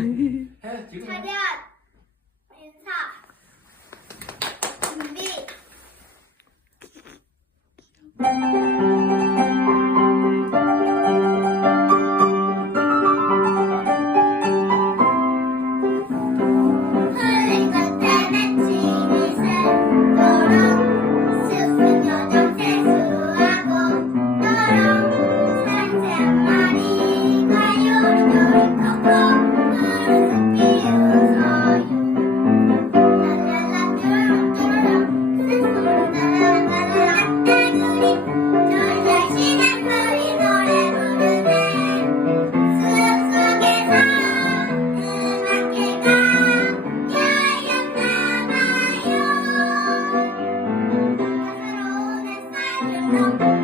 해 지금. 차렷, 인사, 준비. 흘린 끝에 맺힌 이슬도록 슬픈 여정 세수하고 너랑 사랑새 한 마리가 요리조리 걷고 푸른 숲이 웃어요. 랄랄라 뚜루루뚜루루 새소리 따라라라라 따구리 저희의 시간풀이 노래 부르네. 수업 속에서 음악회가 야였나봐요. 가사로운 햇살로